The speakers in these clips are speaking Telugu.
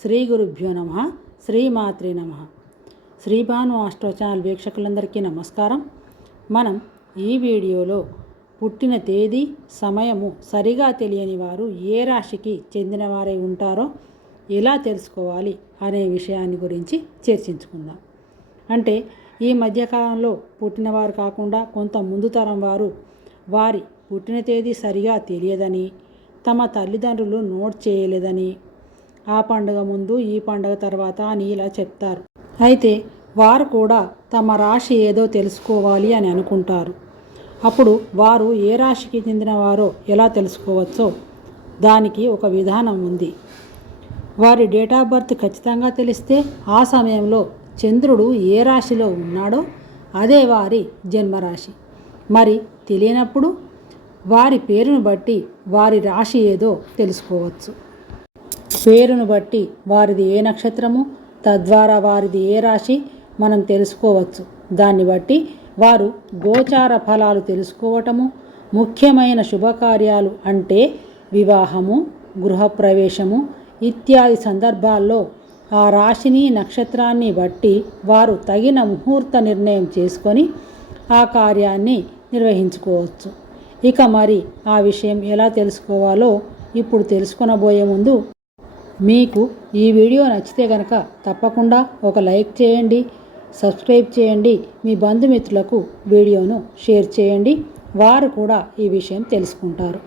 శ్రీ గురుభ్యో నమ శ్రీమాత్రే నమ. శ్రీభాను ఆస్ట్రో ఛానల్ వీక్షకులందరికీ నమస్కారం. మనం ఈ వీడియోలో పుట్టిన తేదీ సమయము సరిగా తెలియని వారు ఏ రాశికి చెందినవారై ఉంటారో ఎలా తెలుసుకోవాలి అనే విషయాన్ని గురించి చర్చించుకుందాం. అంటే ఈ మధ్యకాలంలో పుట్టినవారు కాకుండా కొంత ముందు తరం వారు వారి పుట్టిన తేదీ సరిగా తెలియదని తమ తల్లిదండ్రులు నోట్ చేయలేదని ఆ పండుగ ముందు ఈ పండుగ తర్వాత అని ఇలా చెప్తారు. అయితే వారు కూడా తమ రాశి ఏదో తెలుసుకోవాలి అని అనుకుంటారు. అప్పుడు వారు ఏ రాశికి చెందినవారో ఎలా తెలుసుకోవచ్చో దానికి ఒక విధానం ఉంది. వారి డేట్ ఆఫ్ బర్త్ ఖచ్చితంగా తెలిస్తే ఆ సమయంలో చంద్రుడు ఏ రాశిలో ఉన్నాడో అదే వారి జన్మరాశి. మరి తెలియనప్పుడు వారి పేరును బట్టి వారి రాశి ఏదో తెలుసుకోవచ్చు. పేరును బట్టి వారిది ఏ నక్షత్రము తద్వారా వారిది ఏ రాశి మనం తెలుసుకోవచ్చు. దాన్ని బట్టి వారు గోచార ఫలాలు తెలుసుకోవటము ముఖ్యమైన శుభకార్యాలు అంటే వివాహము గృహప్రవేశము ఇత్యాది సందర్భాల్లో ఆ రాశిని నక్షత్రాన్ని బట్టి వారు తగిన ముహూర్త నిర్ణయం చేసుకొని ఆ కార్యాన్ని నిర్వహించుకోవచ్చు. ఇక మరి ఆ విషయం ఎలా తెలుసుకోవాలో ఇప్పుడు తెలుసుకొనబోయే ముందు మీకు ఈ వీడియో నచ్చితే కనుక తప్పకుండా ఒక లైక్ చేయండి సబ్స్క్రైబ్ చేయండి మీ బంధుమిత్రులకు వీడియోను షేర్ చేయండి. వారు కూడా ఈ విషయం తెలుసుకుంటారు.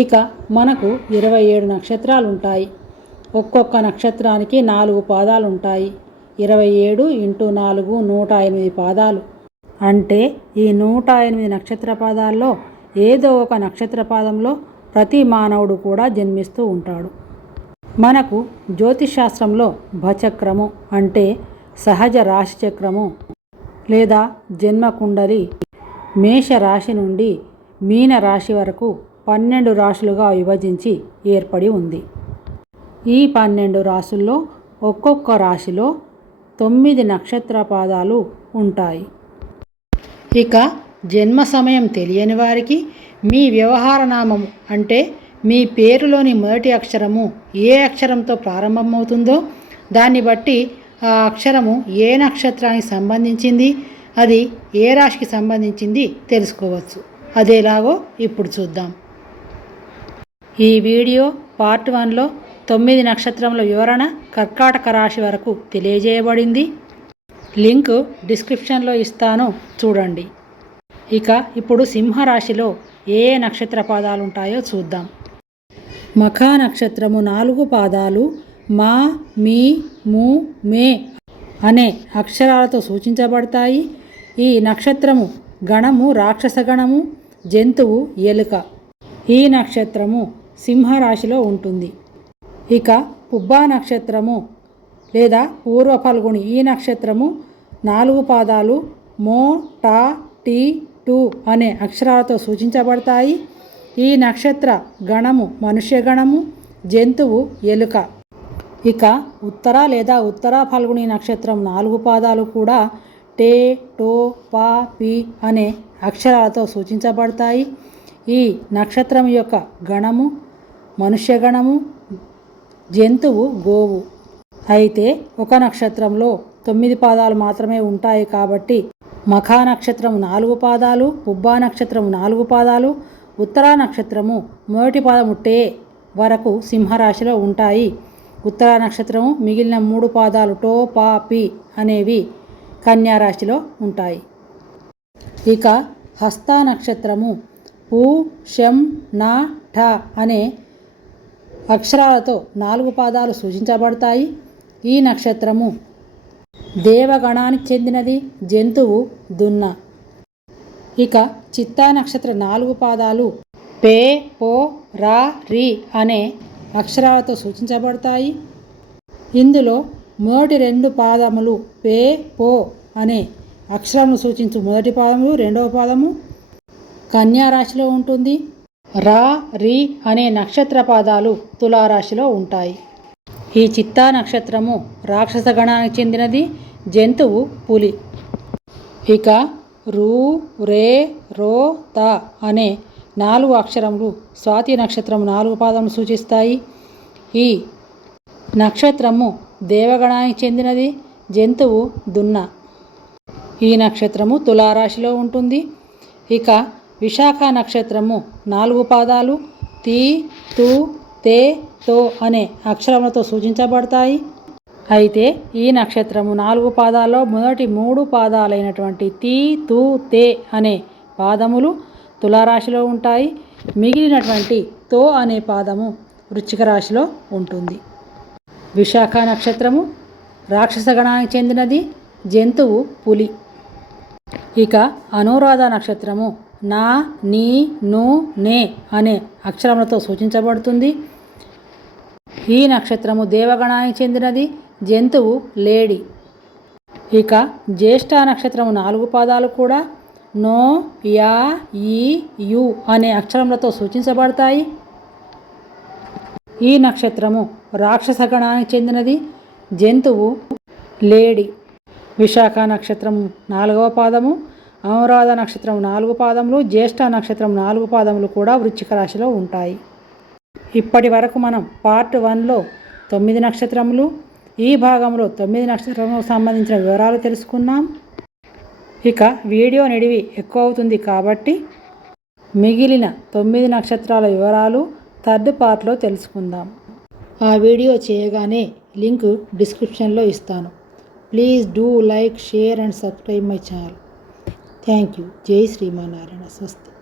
ఇక మనకు ఇరవై ఏడు నక్షత్రాలు ఉంటాయి ఒక్కొక్క నక్షత్రానికి నాలుగు పాదాలు ఉంటాయి ఇరవై ఏడు ఇంటూ నాలుగు నూట ఎనిమిది పాదాలు. అంటే ఈ నూట ఎనిమిది నక్షత్ర పాదాల్లో ఏదో ఒక నక్షత్ర పాదంలో ప్రతి మానవుడు కూడా జన్మిస్తూ ఉంటాడు. మనకు జ్యోతిశాస్త్రంలో భచక్రము అంటే సహజ రాశిచక్రము లేదా జన్మకుండలి మేష రాశి నుండి మీన రాశి వరకు పన్నెండు రాశులుగా విభజించి ఏర్పడి ఉంది. ఈ పన్నెండు రాశుల్లో ఒక్కొక్క రాశిలో తొమ్మిది నక్షత్ర పాదాలు ఉంటాయి. ఇక జన్మ సమయం తెలియని వారికి మీ వ్యవహార నామం అంటే మీ పేరులోని మొదటి అక్షరము ఏ అక్షరంతో ప్రారంభమవుతుందో దాన్ని బట్టి ఆ అక్షరము ఏ నక్షత్రానికి సంబంధించింది అది ఏ రాశికి సంబంధించింది తెలుసుకోవచ్చు. అదేలాగో ఇప్పుడు చూద్దాం. ఈ వీడియో పార్ట్ వన్లో తొమ్మిది నక్షత్రముల వివరణ కర్కాటక రాశి వరకు తెలియజేయబడింది. లింక్ డిస్క్రిప్షన్లో ఇస్తాను చూడండి. ఇక ఇప్పుడు సింహరాశిలో ఏ ఏ నక్షత్ర పాదాలు ఉంటాయో చూద్దాం. మఖా నక్షత్రము నాలుగు పాదాలు మా మీ ము మే అనే అక్షరాలతో సూచించబడతాయి. ఈ నక్షత్రము గణము రాక్షస గణము జంతువు ఎలుక. ఈ నక్షత్రము సింహరాశిలో ఉంటుంది. ఇక పుబ్బా నక్షత్రము లేదా పూర్వ ఫల్గుని ఈ నక్షత్రము నాలుగు పాదాలు మో టా టీ టూ అనే అక్షరాలతో సూచించబడతాయి. ఈ నక్షత్ర గణము మనుష్యగణము జంతువు ఎలుక. ఇక ఉత్తర లేదా ఉత్తర ఫల్గుని నక్షత్రం నాలుగు పాదాలు కూడా టే టో పా పి అనే అక్షరాలతో సూచించబడతాయి. ఈ నక్షత్రం యొక్క గణము మనుష్యగణము జంతువు గోవు. అయితే ఒక నక్షత్రంలో తొమ్మిది పాదాలు మాత్రమే ఉంటాయి కాబట్టి మఖా నక్షత్రం నాలుగు పాదాలు పుబ్బా నక్షత్రం నాలుగు పాదాలు ఉత్తరా నక్షత్రము మొదటి పాదము టే వరకు సింహరాశిలో ఉంటాయి. ఉత్తరా నక్షత్రము మిగిలిన మూడు పాదాలు టో పా పి అనేవి కన్యారాశిలో ఉంటాయి. ఇక హస్త నక్షత్రము పు షం నా ఠ అనే అక్షరాలతో నాలుగు పాదాలు సూచించబడతాయి. ఈ నక్షత్రము దేవగణానికి చెందినది జంతువు దున్న. ఇక చిత్తా నక్షత్ర నాలుగు పాదాలు పే పో రా రి అనే అక్షరాలతో సూచించబడతాయి. ఇందులో మొదటి రెండు పాదములు పే పో అనే అక్షరమును సూచించు మొదటి పాదము రెండవ పాదము కన్యా రాశిలో ఉంటుంది. రా రి అనే నక్షత్ర పాదాలు తులారాశిలో ఉంటాయి. ఈ చిత్తా నక్షత్రము రాక్షస గణానికి చెందినది జంతువు పులి. ఇక రూ రే రో త అనే నాలుగు అక్షరములు స్వాతి నక్షత్రం నాలుగు పాదములు సూచిస్తాయి. ఈ నక్షత్రము దేవగణానికి చెందినది జంతువు దున్న. ఈ నక్షత్రము తులారాశిలో ఉంటుంది. ఇక విశాఖ నక్షత్రము నాలుగు పాదాలు తీ తు తే తో అనే అక్షరములతో సూచించబడతాయి. అయితే ఈ నక్షత్రము నాలుగు పాదాల్లో మొదటి మూడు పాదాలైనటువంటి తీ తు తే అనే పాదములు తులారాశిలో ఉంటాయి. మిగిలినటువంటి తో అనే పాదము వృశ్చిక రాశిలో ఉంటుంది. విశాఖ నక్షత్రము రాక్షస గణానికి చెందినది. జంతువు పులి. ఇక అనురాధ నక్షత్రము నా నీ ను నే అనే అక్షరములతో సూచించబడుతుంది. ఈ నక్షత్రము దేవగణానికి చెందినది. జంతువు లేడి. ఇక జ్యేష్ఠ నక్షత్రము నాలుగు పాదాలు కూడా నో యా ఈ యు అనే అక్షరములతో సూచించబడతాయి. ఈ నక్షత్రము రాక్షస గణానికి చెందినది. జంతువు లేడి. విశాఖ నక్షత్రం నాలుగవ పాదము అమరాధ నక్షత్రం నాలుగు పాదములు జ్యేష్ఠ నక్షత్రం నాలుగు పాదములు కూడా వృచ్చిక రాశిలో ఉంటాయి. ఇప్పటి వరకు మనం పార్ట్ వన్లో తొమ్మిది నక్షత్రములు ఈ భాగంలో తొమ్మిది నక్షత్రములకు సంబంధించిన వివరాలు తెలుసుకున్నాం. ఇక వీడియో నిడివి ఎక్కువ అవుతుంది కాబట్టి మిగిలిన తొమ్మిది నక్షత్రాల వివరాలు థర్డ్ పార్ట్లో తెలుసుకుందాం. ఆ వీడియో చేయగానే లింక్ డిస్క్రిప్షన్లో ఇస్తాను. Please do like share and subscribe my channel. Thank you. Jai Srimannarayana స్వస్తి.